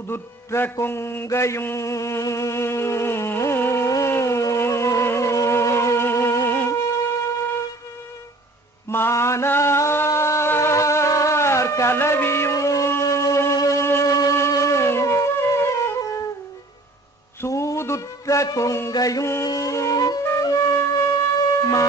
புதுற்ற கொங்கையும் மானார் கலவியும் சூதுற்ற கொங்கையும் மா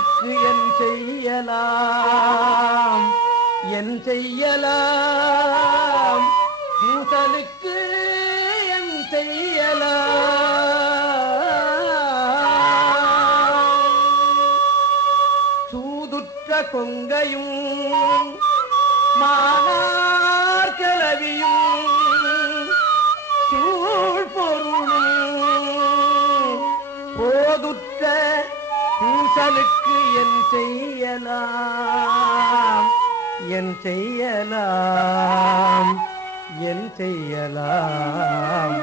பூசலுக்கு என் செய்யலாம். என் செய்யலாம். பூசலுக்கு என் செய்யலாம். சூதுற்ற கொங்கையும் மானார் கிளவியும் சூழ் பொருளும் போதுற்ற பூசலுக்கு என் செய்யலாம் என் செய்யலாம் என் செய்யலாம்.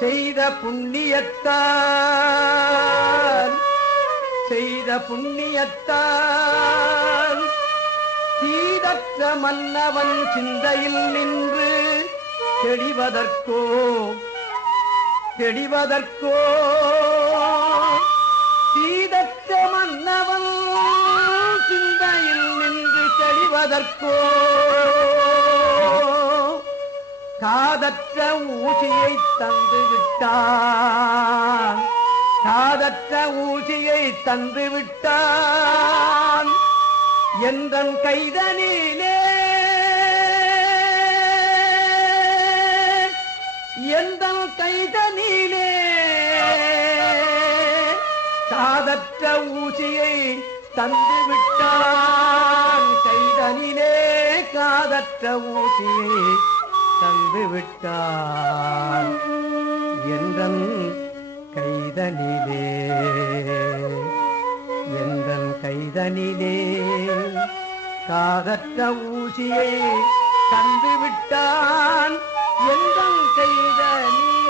செய்த புண்ணியத்தால் செய்த புண்ணியத்தால் தீதற்ற மன்னவன் சிந்தையில் நின்று தெளிவதற்கோ தெளிவதற்கோ? சீதத்த மன்னவன் சிந்தையில் நின்று தெளிவதற்கோ? காதற்ற ஊசியை தந்து விட்டான். காதற்ற ஊசியை தந்து விட்டான். எந்தன் கைதனிலே காதற்ற ஊசியை தந்து விட்டான் கைதனிலே காதற்ற ஊசியை தந்து விட்டான் எந்தன் கைதனிலே எந்தன் கைதனிலே காதற்ற ஊசியை தந்து விட்டான் எந்தன் கைதனிலே